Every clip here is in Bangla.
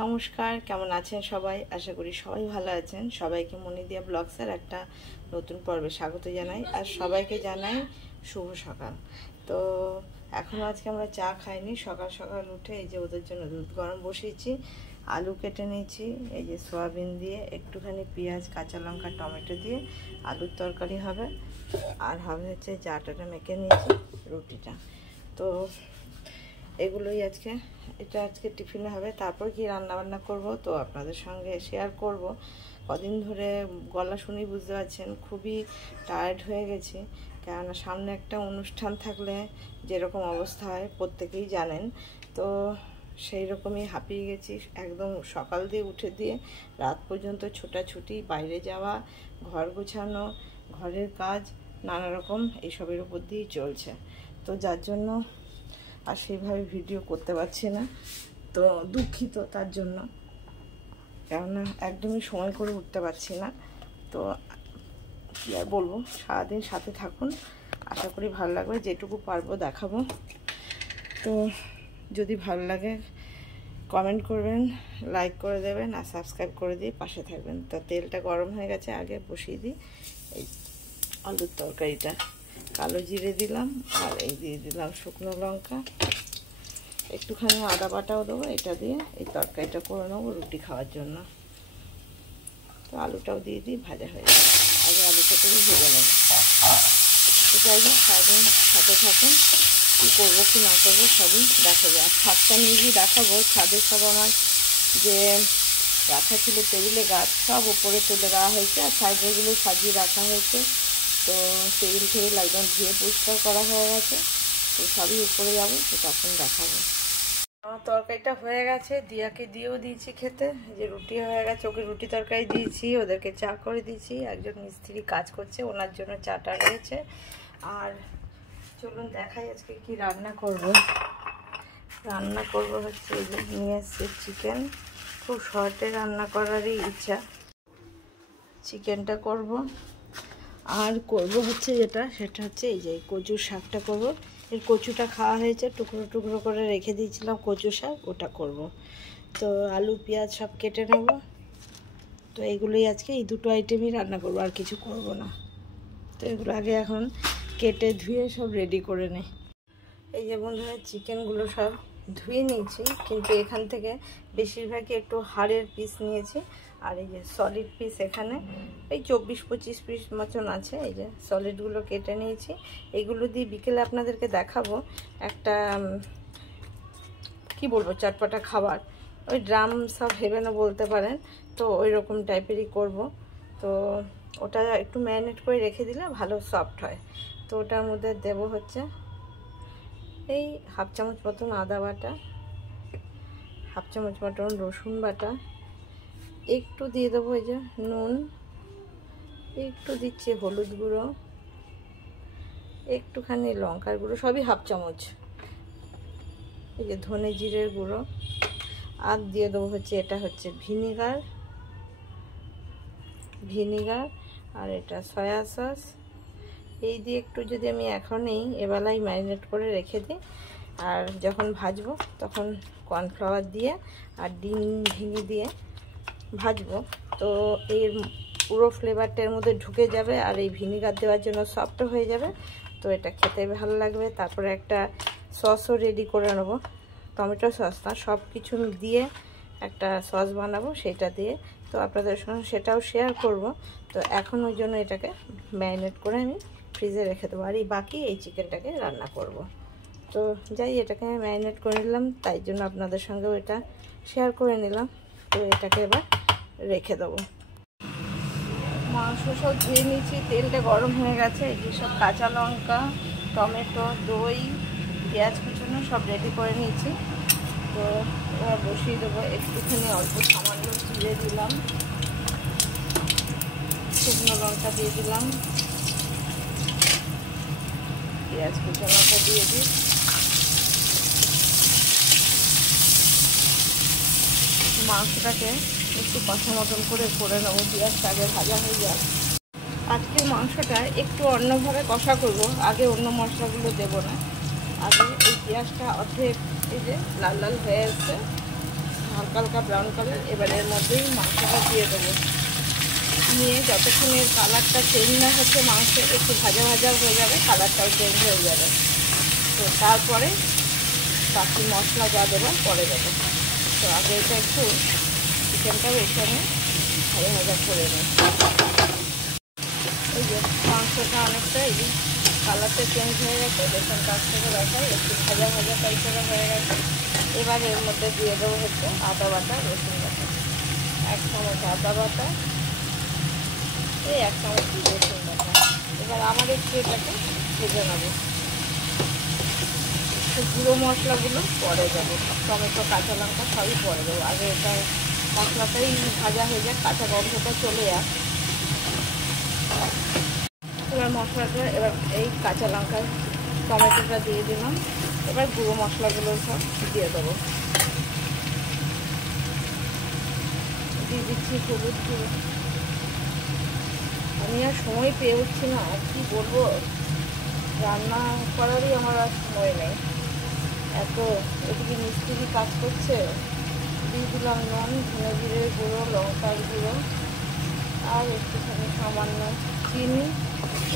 নমস্কার, কেমন আছেন সবাই? আশা করি সবাই ভালো আছেন। সবাইকে মনিদিয়া ব্লগসের একটা নতুন পর্বে স্বাগত জানাই আর সবাইকে জানাই শুভ সকাল। তো এখনও আজকে আমরা চা খাইনি। সকাল সকাল উঠে এই যে ওদের জন্য দুধ গরম বসিয়েছি, আলু কেটে নিয়েছি, এই যে সয়াবিন দিয়ে একটুখানি পেঁয়াজ, কাঁচা লঙ্কা, টমেটো দিয়ে আলুর তরকারি হবে, আর হবে হচ্ছে চাটাটা মেখে নিয়েছি, রুটিটা। তো এগুলোই আজকে টিফিনে হবে। তারপর কি রান্না বান্না করব তো আপনাদের সঙ্গে শেয়ার করব। কদিন ধরে গলা শুনেই বুঝতে পারছেন খুবই টায়ার্ড হয়ে গেছি, কেননা সামনে একটা অনুষ্ঠান থাকলে যেরকম অবস্থা হয় প্রত্যেকেই জানেন। তো সেই রকমই হাঁপিয়ে গেছি একদম। সকাল দিয়ে উঠে দিয়ে রাত পর্যন্ত ছোটাছুটি, বাইরে যাওয়া, ঘর গোছানো, ঘরের কাজ, নানা রকম এইসবের উপর দিয়েই চলছে। তো যার জন্য আর সেইভাবে ভিডিও করতে পারছি না, তো দুঃখিত তার জন্য, কেননা একদমই সময় করে উঠতে পারছি না। তো কী আর বলবো, সারাদিন সাথে থাকুন, আশা করি ভালো লাগবে, যেটুকু পারবো দেখাবো। তো যদি ভালো লাগে কমেন্ট করবেন, লাইক করে দেবেন আর সাবস্ক্রাইব করে দিয়ে পাশে থাকবেন। তো তেলটা গরম হয়ে গেছে, আগে বসিয়ে দিই এই আলুর তরকারিটা। কালো জিরে দিলাম আর এই দিয়ে দিলাম শুকনো লঙ্কা, একটুখানি আদা বাটাও দেবো। এটা দিয়ে এই তরকারিটা করে নেবো রুটি খাওয়ার জন্য। তো আলুটাও দিয়ে দিই, ভাজা হয়ে যাবে। আগে আলুটাকেই ভেজে নেবো। তো যাই হোক, সারাদিন সাথে থাকুন, কী করবো কী না করবো সবই দেখাবো। আর ছাদটা নিয়ে গিয়ে দেখাবো। ছাদে সব আমার যে রাখা ছিল টেবিলে গাছ সব উপরে তুলে দেওয়া হয়েছে, আর সাইডগুলো সাজিয়ে রাখা হয়েছে। তো টেবিল টেবিল একদম ধুয়ে পরিষ্কার করা হয়ে গেছে। তো সবই উপরে যাবো, তো তখন দেখাবো। আমার তরকারিটা হয়ে গেছে, দিয়াকে দিয়েও দিয়েছি খেতে। যে রুটি হয়ে গেছে, ওকে রুটি তরকারি দিয়েছি, ওদেরকে চা করে দিয়েছি। একজন মিস্ত্রি কাজ করছে, ওনার জন্য চাটা রয়েছে। আর চলুন দেখাই আজকে কি রান্না করব। রান্না করব হচ্ছে এই যে নিয়ে এসছি চিকেন। খুব শর্টে রান্না করারই ইচ্ছা। চিকেনটা করব, আর করব হচ্ছে সেটা হচ্ছে এই যে কচুর শাকটা করব। এর কচুটা খাওয়া হয়েছে, টুকরো টুকরো করে রেখে দিয়েছিলাম কচু শাক, ওটা করব। তো আলু পেঁয়াজ সব কেটে নেব। তো এইগুলোই আজকে এই দুটো আইটেমই রান্না করব, আর কিছু করব না। তো এগুলো আগে এখন কেটে ধুয়ে সব রেডি করে নেই। এই যে বন্ধুরা, চিকেনগুলো সব ধুয়ে নিয়েছি, কিন্তু এখান থেকে বেশিরভাগই একটু হাড়ের পিস নিয়েছি। আর এই যে সলিড পিস এখানে এই 24-25 পিস মতন আছে। এই যে সলিডগুলো কেটে নিয়েছি। এইগুলো দিয়ে বিকেলে আপনাদেরকে দেখাবো একটা কি বলবো চটপটা খাবার, ওই ড্রাম সব হেভেনও বলতে পারেন। তো ওই রকম টাইপেরই করব। তো ওটা একটু ম্যারিনেট করে রেখে দিলে ভালো সফট হয়। তো ওটার মধ্যে দেব হচ্ছে এই হাফ চামচ মতন আদা বাটা, হাফ চামচ মতন রসুন বাটা, একটু দিয়ে দেবো এই যে নুন, একটু দিচ্ছি হলুদ গুঁড়ো, একটুখানি লঙ্কার গুঁড়ো, সবই হাফ চামচ, এই যে ধনে জিরের গুঁড়ো, আর দিয়ে দেবো হচ্ছে এটা হচ্ছে ভিনিগার, আর এটা সয়া সস। এই দিয়ে একটু যদি আমি এখনই এবেলাই ম্যারিনেট করে রেখে দিই, আর যখন ভাজবো তখন কর্নফ্লাওয়ার দিয়ে আর ডিম ভেঙে দিয়ে ভাজবো, তো এর পুরো ফ্লেভারটার মধ্যে ঢুকে যাবে, আর এই ভিনিগার দেওয়ার জন্য সফট হয়ে যাবে। তো এটা খেতে ভালো লাগবে। তারপরে একটা সসও রেডি করে নেবো, টমেটো সস না, সব কিছু দিয়ে একটা সস বানাবো সেটা দিয়ে। তো আপনাদের সঙ্গে সেটাও শেয়ার করব। তো এখন ওই জন্য এটাকে ম্যারিনেট করে আমি ফ্রিজে রেখে দেবো, আর এই বাকি এই চিকেনটাকে রান্না করব। তো যাই, এটাকে আমি ম্যারিনেট করে নিলাম, তাই জন্য আপনাদের সঙ্গেও এটা শেয়ার করে নিলাম। তো এটাকে এবার রেখে দেবো। মাংস সব ধুয়ে নিয়েছি, তেলটা গরম হয়ে গেছে। এই যে সব কাঁচা লঙ্কা, টমেটো, দই, পেঁয়াজ কুচুনো সব রেডি করে নিয়েছি। তো এবার বসিয়ে দেবো। একটুখানি অল্প সামান্য জিরে দিলাম, শুকনো লঙ্কা দিয়ে দিলাম, পেঁয়াজ কুচুনোটা দিয়ে দিই। মাংসটাকে একটু কষা মতন করে নেবো, পেঁয়াজটা আগে ভাজা হয়ে যায়। আজকের মাংসটা একটু অন্যভাবে কষা করব, আগে অন্য মশলাগুলো দেব না। আগে এই পেঁয়াজটা অর্ধেক এই যে লাল লাল হয়ে এসছে, হালকা হালকা ব্রাউন কালার। এবার এর মধ্যেই মাংসটা দিয়ে দেবো, নিয়ে যতক্ষণ এর কালারটা চেঞ্জ না হচ্ছে, মাংস একটু ভাজা ভাজা হয়ে যাবে, কালারটাও চেঞ্জ হয়ে যাবে। তো তারপরে বাকি মশলা যা দেবো পরে দেবো। তো আগে এটা একটু চিকেনটাও এর সঙ্গে ভাজা ভাজা করে নেব। এই যে মাংসটা অনেকটা এই যে কালারটা চেঞ্জ হয়ে গেছে, দেখুন কাছ থেকে দেখায় একটু ভাজা ভাজা টাইপের হয়ে গেছে। এবার এর মধ্যে দিয়ে দেবো হচ্ছে আদা বাটা, রসুন বাটা, 1 চামচ আদা বাটা, এই 1 চামচ রসুন বাটা। এবার আমার একটু এটাকে ভেজে নেবো। গুঁড়ো মশলাগুলো পরে দেবো, টমেটো কাঁচা লঙ্কা সবই পরে দেবো। আগে এটা মশলাটাই ভাজা হয়ে যাক, কাঁচা গন্ধটা চলে যাক। এবার মশলাটা, এবার এই কাঁচা লঙ্কা টমেটোটা দিয়ে দিলাম। এবার গুঁড়ো মশলাগুলো সব দিয়ে দেবো। দিয়ে দিচ্ছি হলুদ গুঁড়ো। আমি আর সময় পেয়ে উঠছি না, আর কি বলবো, রান্না করারই আমার আর সময় নেই। এত এদিকে মিস্ত্রি কাজ করছে। দিয়ে দিলাম নুন, ধনে জিরে গুঁড়ো, লঙ্কার গুঁড়ো আর একটুখানি সামান্য চিনি।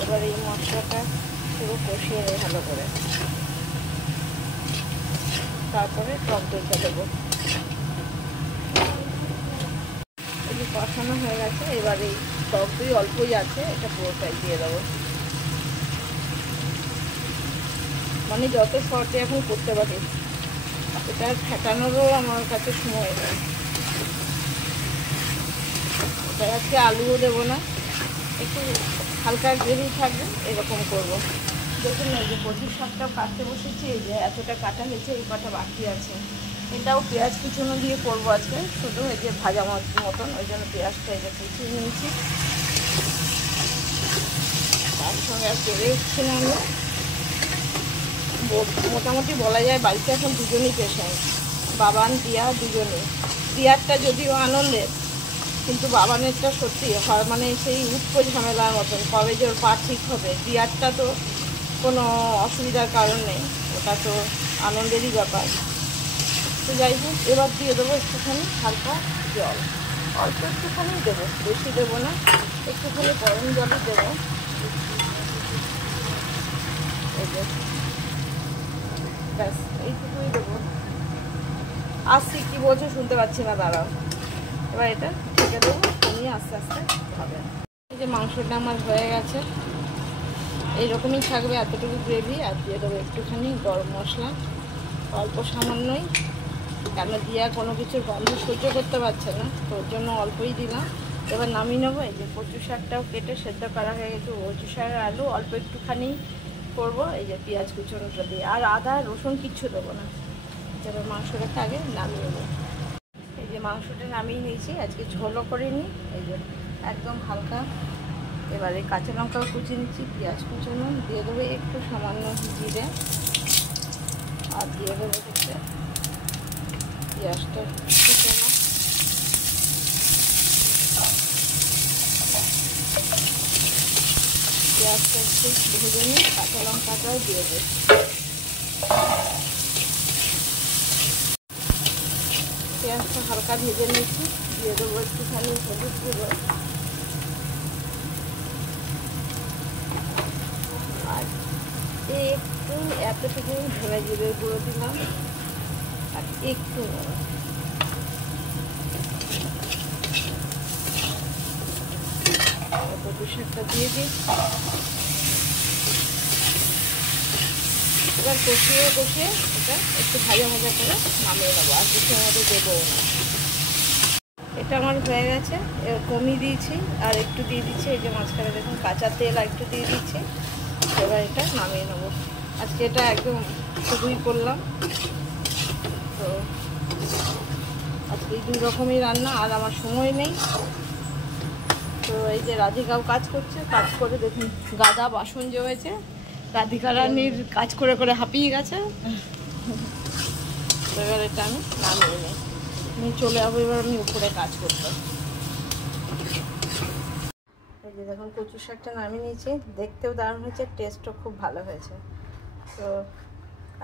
এবার এই মশলাটা পুরো কষিয়ে নেই ভালো করে। তারপরে টক দইটা দেবো। এই যে কষানো হয়ে গেছে, এবার এই টক দই অল্পই আছে, এটা পুরোটাই দিয়ে দেবো। মানে যত শর্টে এখন করতে পারি, এটা ফেটানোরও আমার কাছে সময় নেই। এটা আজকে আলুও দেবো না, একটু হালকা গ্রেভি থাকবে এরকম করব। দেখুন এই যে কচুর শাকটাও কাটতে বসেছি, এই যে এতটা কাটা হয়েছে, এই কটা বাকি আছে। এটাও পেঁয়াজ কুচনো দিয়ে করবো আজকে, শুধু এই যে ভাজা মতন, ওই জন্য পেঁয়াজটা এই যে কুচিয়ে নিয়েছি। তার সঙ্গে আর পেরে উঠছি না আমি। মোটামুটি বলা যায় বাড়িতে এখন দুজনই পেশেন্ট, বাবান দিয়া দুজনেই। দিয়ারটা যদিও আনন্দের, কিন্তু বাবানেরটা সত্যি হয় মানে সেই উৎকো ঝামেলার মতন, কবে যে ওর পা ঠিক হবে। দিয়ারটা তো কোনো অসুবিধার কারণ নেই, ওটা তো আনন্দেরই ব্যাপার। তো যাই হোক, এবার দিয়ে দেবো একটুখানি হালকা জল, অল্প একটুখানি দেবো, বেশি দেবো না, একটুখানি গরম জলই দেবো। এই যে ব্যাস এইটুকুই দেবো। আসছি, কী বলছো শুনতে পাচ্ছি না, দাঁড়াও। এবার এটা ঢেকে দেবো, কমিয়ে আস্তে আস্তে হবে। এই যে মাংসটা আমার হয়ে গেছে, এইরকমই থাকবে, এতটুকু গ্রেভি। আর দিয়ে দেবো একটুখানি গরম মশলা, অল্প সামান্যই, কেন দিয়া কোনো কিছুর গন্ধ সহ্য করতে পারছে না, তো ওর জন্য অল্পই দিলাম। এবার নামিয়ে নেবো। এই যে কচু শাকটাও কেটে সেদ্ধ করা হয়ে গেছে, কচু শাক আলু অল্প একটুখানি করবো, এই যে পেঁয়াজ কুচোনোটা দিয়ে, আর আদা রসুন কিচ্ছু দেবো না। এবার মাংসটাকে আগে নামিয়ে নেবো। এই যে মাংসটা নামিয়ে নিয়েছি, আজকে ঝোলও করিনি, এই যে একদম হালকা। এবারে কাঁচা লঙ্কাও কুচিয়ে নিচ্ছি, পেঁয়াজ কুচোনো দিয়ে দেবো, একটু সামান্য জিরে, আর দিয়ে দেবো হচ্ছে পেঁয়াজটা কুচোনো। পেঁয়াজটা একটু ভেজে নিই, কাঁচা লঙ্কাটাও দিয়ে দেবো। পেঁয়াজটা হালকা ভেজে নিচ্ছি, দিয়ে দেবো একটুখানি হলুদ গুঁড়ো, আর একটু এতটুকু ধনে জিরে গুঁড়ো দিলাম, আর একটু কচু শাকটা দিয়ে দিই। এবার কষিয়ে কষিয়ে এটা একটু ভাজা ভাজা করে নামিয়ে নেবো, আর কিছু মতো দেবো না। এটা আমার হয়ে গেছে, এবার কমিয়ে দিয়েছি, আর একটু দিয়ে দিচ্ছি, এই যে মাঝখানে দেখুন কাঁচা তেল আর একটু দিয়ে দিচ্ছি। এবার এটা নামিয়ে নেবো। আজকে এটা একদম শুধুই করলাম, তো আজকে এই 2 রকমই রান্না, আর আমার সময় নেই। তো এই যে রাধিকাও কাজ করছে, কাজ করে দেখুন গাদা বাসন জমেছে, রাধিকা রানীর কাজ করে করে হাঁপিয়ে গেছে। তো এবার এটা আমি নামিয়ে নিই, আমি চলে যাবো এবার আমি উপরে কাজ করতে। এই যে দেখুন কচু শাকটা নামিয়ে নিয়েছি, দেখতেও দারুণ হয়েছে, টেস্টও খুব ভালো হয়েছে। তো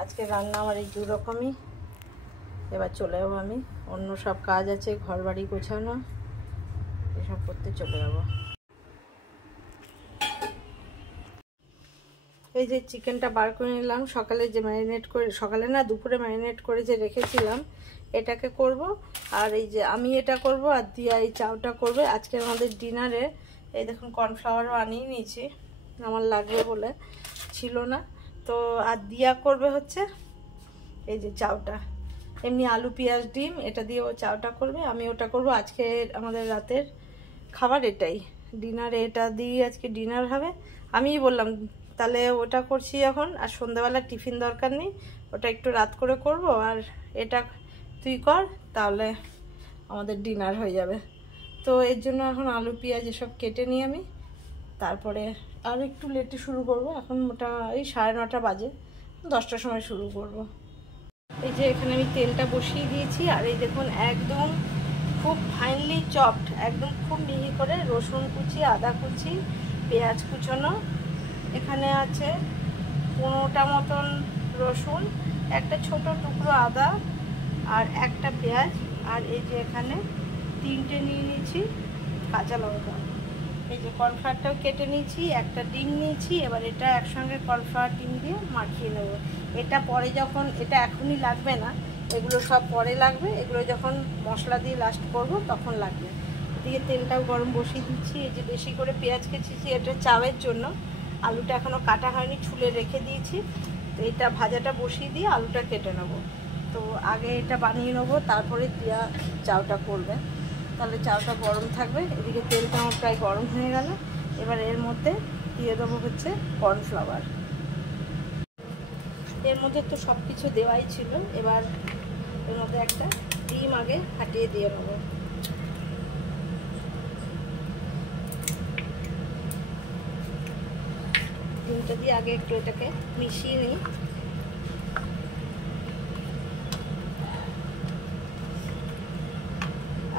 আজকে রান্না আমার এই 2 রকমই, এবার চলে যাবো আমি, অন্য সব কাজ আছে, ঘর বাড়ি গোছানো, এসব করতে চলে যাবো। এই যে চিকেনটা বার করে নিলাম, সকালে যে ম্যারিনেট করে, সকালে না দুপুরে ম্যারিনেট করে যে রেখেছিলাম, এটাকে করব। আর এই যে আমি এটা করব, আর দিয়া এই চাউটা করবে। আজকে আমাদের ডিনারে এই দেখুন কর্নফ্লাওয়ারও আনিয়ে নিয়েছি, আমার লাগবে বলে, ছিল না। তো আর দিয়া করবে হচ্ছে এই যে চাউটা, এমনি আলু পেঁয়াজ ডিম এটা দিয়ে ও চাউটা করবে, আমি ওটা করব। আজকে আমাদের রাতের খাবার এটাই, ডিনারে এটা দিয়ে আজকে ডিনার হবে। আমিই বললাম তাহলে ওটা করছি এখন, আর সন্ধ্যাবেলা টিফিন দরকার নেই, ওটা একটু রাত করে করব, আর এটা তুই কর, তাহলে আমাদের ডিনার হয়ে যাবে। তো এর জন্য এখন আলু পেঁয়াজ এসব কেটে নিই আমি, তারপরে আর একটু লেটে শুরু করব। এখন মোটা এই 9:30 বাজে, 10টার সময় শুরু করব। এই যে এখানে আমি তেলটা বসিয়ে দিয়েছি, আর এই দেখুন একদম খুব ফাইনলি চপড, একদম খুব মিহি করে রসুন কুচি, আদা কুচি, পেঁয়াজ কুচোনো, এখানে আছে 15টা মতন রসুন, একটা ছোট টুকরো আদা, আর একটা পেঁয়াজ, আর এই যে এখানে 3টে নিয়ে নিয়েছি কাঁচা লঙ্কা। এই যে কর্নফ্লাওয়ারটাও কেটে নিয়েছি, একটা ডিম নিয়েছি। এবার এটা একসঙ্গে কর্নফ্লাওয়ার ডিম দিয়ে মাখিয়ে নেব। এটা পরে যখন, এটা এখনই লাগবে না, এগুলো সব পরে লাগবে, এগুলো যখন মশলা দিয়ে লাস্ট করব তখন লাগবে। এদিকে তেলটাও গরম বসিয়ে দিচ্ছি। এই যে বেশি করে পেঁয়াজ কেটেছি, এটা চাউয়ের জন্য। আলুটা এখনও কাটা হয়নি, ছুলে রেখে দিয়েছি। তো এটা ভাজাটা বসিয়ে দিয়ে আলুটা কেটে নেব। তো আগে এটা বানিয়ে নেবো, তারপরে দিয়া চাউটা করবে, তাহলে চাউটা গরম থাকবে। এদিকে তেলটা আমার প্রায় গরম হয়ে গেল। এবার এর মধ্যে দিয়ে দেবো হচ্ছে কর্নফ্লাওয়ার। এর মধ্যে তো সব কিছু দেওয়াই ছিল, এবার এর মধ্যে একটা ডিম আগে ফাটিয়ে দিয়ে নেবো। ডিমটা দিয়ে আগে একটু এটাকে মিশিয়ে নিই।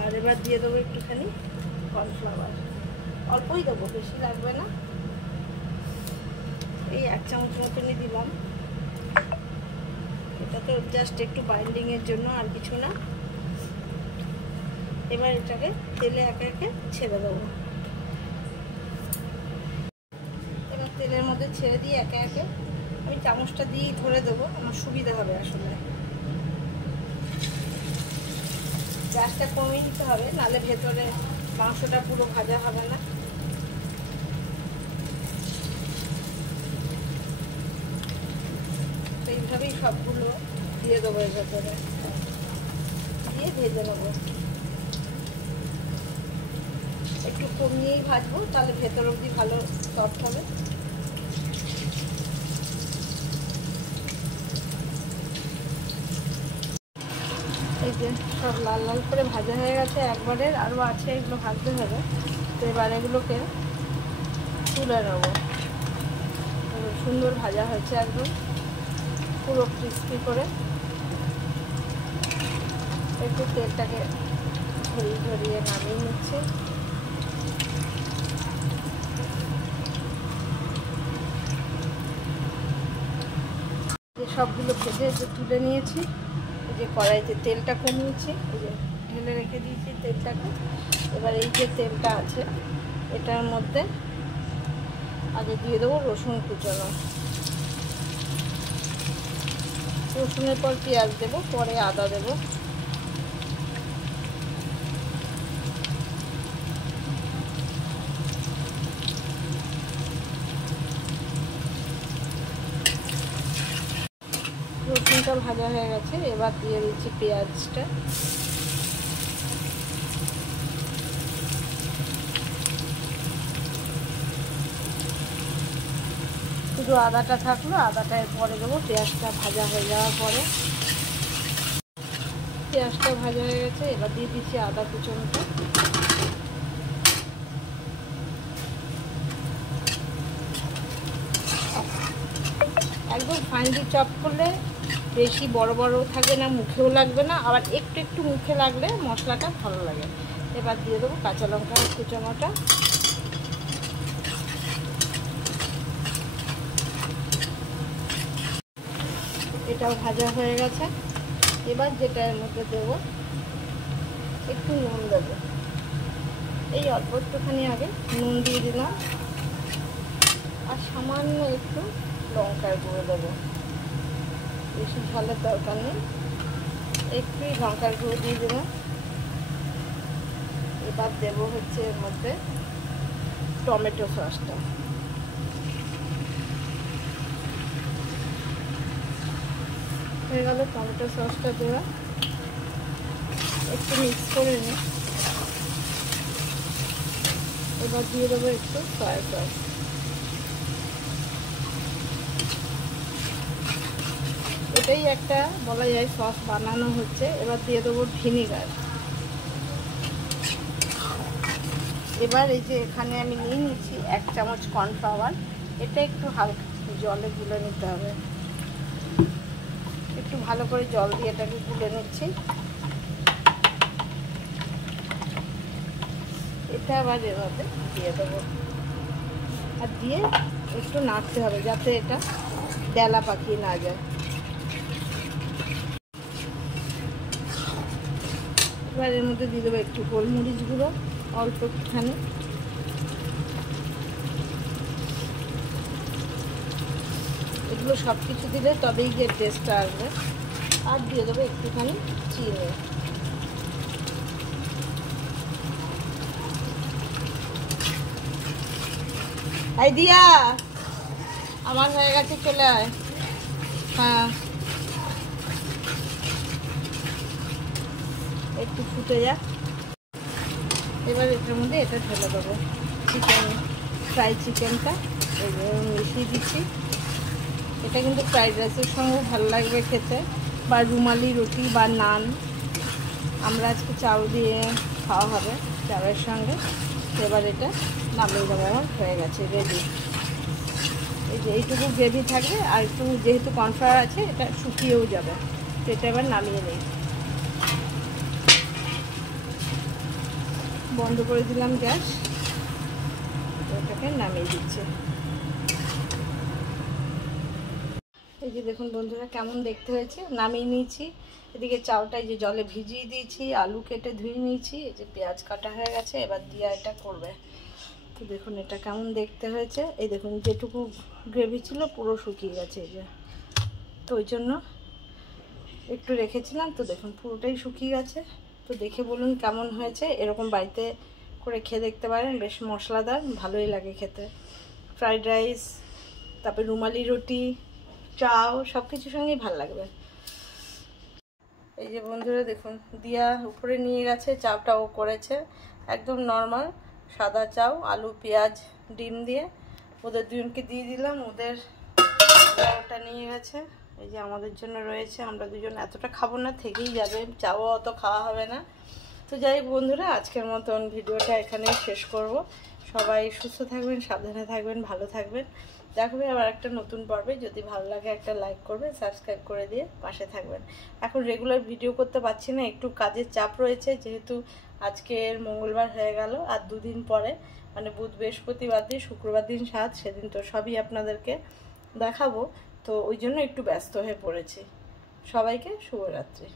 আর এবার দিয়ে দেবো একটুখানি কর্নফ্লাওয়ার, অল্পই দেবো, বেশি লাগবে না, এই 1 চামচ মতনই দিলাম। এটা তো জাস্ট একটু বাইন্ডিংয়ের জন্য, আর কিছু না। এবার এটাকে তেলে একে একে ছেড়ে দেবো। এবার তেলের মধ্যে ছেড়ে দিয়ে একে একে আমি চামচটা দিয়েই ধরে দেবো, আমার সুবিধা হবে। আসলে গ্যাসটা কমিয়ে নিতে হবে, নাহলে ভেতরে মাংসটা পুরো ভাজা হবে না। তো এইভাবেই সবগুলো দিয়ে দেবো এর ভেতরে, দিয়ে ভেজে নেবো। একটু কমিয়েই ভাজবো, তাহলে ভেতর অবধি ভালো সফট হবে। এই যে সব লাল লাল করে ভাজা হয়ে গেছে একবারে, আরও আছে, এগুলো ভাজতে হবে। তো এবার এগুলোকে তুলে নেবো। সুন্দর ভাজা হয়েছে, একদম পুরো ক্রিস্পি করে। একটু তেলটাকে ঝরিয়ে ঝরিয়ে নামিয়ে নিচ্ছে। সবগুলো ভেজে যে তুলে নিয়েছি, এই যে কড়াইতে তেলটা কমিয়েছি, এই যে ঢেলে রেখে দিয়েছি তেলটাকে। এবার এই যে তেলটা আছে, এটার মধ্যে আগে দিয়ে দেবো রসুন কুচানো। রসুনের পর পেঁয়াজ দেবো, পরে আদা দেবো। রসুনটা ভাজা হয়ে গেছে, এবার দিয়ে দিচ্ছি পেঁয়াজটা। শুধু আদাটা থাকলো, আদাটা পরে দেবো পেঁয়াজটা ভাজা হয়ে যাওয়ার পরে। পেঁয়াজটা ভাজা হয়ে গেছে, এবার দিয়ে দিচ্ছি আদা কুচনোটা। একদম ফাইনলি চপ করলে বেশি বড় বড় থাকবে না, মুখেও লাগবে না, আবার একটু একটু মুখে লাগলে মশলাটা ভালো লাগে। এবার দিয়ে দেবো কাঁচা লঙ্কা কুচনোটা। এটাও ভাজা হয়ে গেছে, এবার যেটা এর মধ্যে দেবো, একটু নুন দেবো। এই অল্প একটুখানি আগে নুন দিয়ে দিলাম, আর সামান্য একটু লঙ্কার গুঁড়ো দেবো। বেশি ঝালের দরকার নেই, একটুই লঙ্কার গুঁড়ো দিয়ে দিলাম। এবার দেবো হচ্ছে এর মধ্যে টমেটো সসটা। হয়ে গেল টমেটো সসটা দেওয়া। একটু মিক্স করে নিই। এবার দিয়ে দেবো একটু সয়া সস। এটাই একটা বলা যায় সস বানানো হচ্ছে। এবার দিয়ে দেবো ভিনিগার। এবার এই যে এখানে আমি নিয়ে নিচ্ছি 1 চামচ কর্নফ্লাওয়ার। এটা একটু হালকা জলে গুলে নিতে হবে। একটু ভালো করে জল দিয়ে এটাকে গুলে নিচ্ছি। এটা আবার এভাবে দিয়ে দেবো, আর দিয়ে একটু নাড়তে হবে যাতে এটা ডেলা পাকিয়ে না যায়। এবার এর মধ্যে দিয়ে দেবো একটু গোলমরিচ গুঁড়ো, অল্প একটুখানি। এগুলো সব কিছু দিলে তবেই যে টেস্টটা আসবে। আর দিয়ে দেবো একটুখানি চিনি। এই দিয়া, আমার হয়ে গেছে, চলে আয়। হ্যাঁ, একটু ফুটে যাক। এবার এটার মধ্যে এটা ঢেলে দেবো, চিকেন ফ্রাই চিকেনটা মিশিয়ে দিচ্ছি। এটা কিন্তু ফ্রাইড রাইসের সঙ্গেও ভালো লাগবে খেতে, বা রুমালি রুটি বা নান। আমরা আজকে চাউ দিয়ে খাওয়া হবে চাউয়ের সঙ্গে। এবার এটা নামিয়ে দেবো। আমার হয়ে গেছে, রেডি। এই যে এইটুকু গ্রেভি থাকবে, আর একটু যেহেতু কর্নফ্লাওয়ার আছে এটা শুকিয়েও যাবে। তো এটা এবার নামিয়ে নিই। বন্ধ করে দিলাম গ্যাস, এটাকে নামিয়ে দিচ্ছি। এই যে দেখুন বন্ধুরা কেমন দেখতে হয়েছে, নামিয়ে নিয়েছি। এদিকে চাউটাই যে জলে ভিজিয়ে দিয়েছি, আলু কেটে ধুয়ে নিয়েছি, এই যে পেঁয়াজ কাটা হয়ে গেছে। এবার দিয়া এটা করবে। তো দেখুন এটা কেমন দেখতে হয়েছে। এই দেখুন যেটুকু গ্রেভি ছিল পুরো শুকিয়ে গেছে। এই যে, তো ওই জন্য একটু রেখেছিলাম, তো দেখুন পুরোটাই শুকিয়ে গেছে। তো দেখে বলুন কেমন হয়েছে। এরকম বাড়িতে করে খেয়ে দেখতে পারেন, বেশ মশলাদার, ভালোই লাগে খেতে। ফ্রাইড রাইস, তারপরে রুমালি রুটি, চাও, সব কিছুর সঙ্গেই ভালো লাগবে। এই যে বন্ধুরা দেখুন দিয়া উপরে নিয়ে গেছে, চাউটা ও করেছে একদম নর্মাল সাদা চাউ, আলু পেঁয়াজ ডিম দিয়ে। ওদের দুজনকে দিয়ে দিলাম, ওদের চাউটা নিয়ে গেছে। এই যে আমাদের জন্য রয়েছে, আমরা দুজন এতটা খাবো না, থেকেই যাবে, চাও অত খাওয়া হবে না। তো যাই হোক বন্ধুরা, আজকের মতন ভিডিওটা এখানেই শেষ করব। সবাই সুস্থ থাকবেন, সাবধানে থাকবেন, ভালো থাকবেন। দেখবে আবার একটা নতুন পর্বে। যদি ভালো লাগে একটা লাইক করবেন, সাবস্ক্রাইব করে দিয়ে পাশে থাকবেন। এখন রেগুলার ভিডিও করতে পারছি না, একটু কাজের চাপ রয়েছে, যেহেতু আজকের মঙ্গলবার হয়ে গেল, আর 2 দিন পরে মানে বুধ বৃহস্পতিবার দিয়ে শুক্রবার দিন সাত, সেদিন তো সবই আপনাদেরকে দেখাবো। তো ওই জন্য একটু ব্যস্ত হয়ে পড়েছি। সবাইকে শুভরাত্রি।